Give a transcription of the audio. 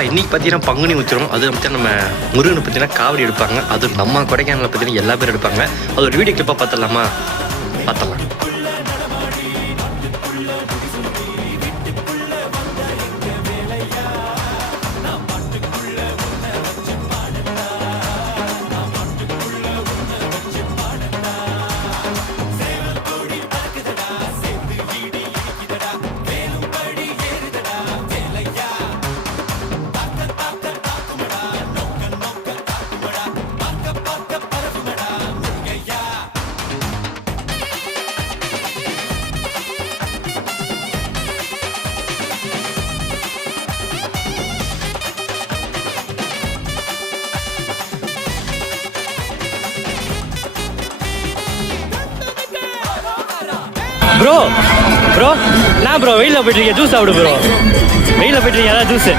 இன்னைக்கு பார்த்தீங்கன்னா பங்குனி உத்திரம். அது பார்த்தீங்கன்னா நம்ம முருகனை பார்த்தீங்கன்னா காவடி எடுப்பாங்க. அது நம்ம கொடைக்கானலில் பார்த்தீங்கன்னா எல்லா பேரும் எடுப்பாங்க. அது ஒரு வீடியோ கிளிப்பாக பார்த்துடலாமா? பார்த்துடலாம். ப்ரோ நான் ப்ரோ வெயிலில் போயிட்டுருக்கேன். ஜூஸ் சாப்பிடு ப்ரோ. வெயிலில் போயிட்டுருக்கேன். அதான் ஜூஸு.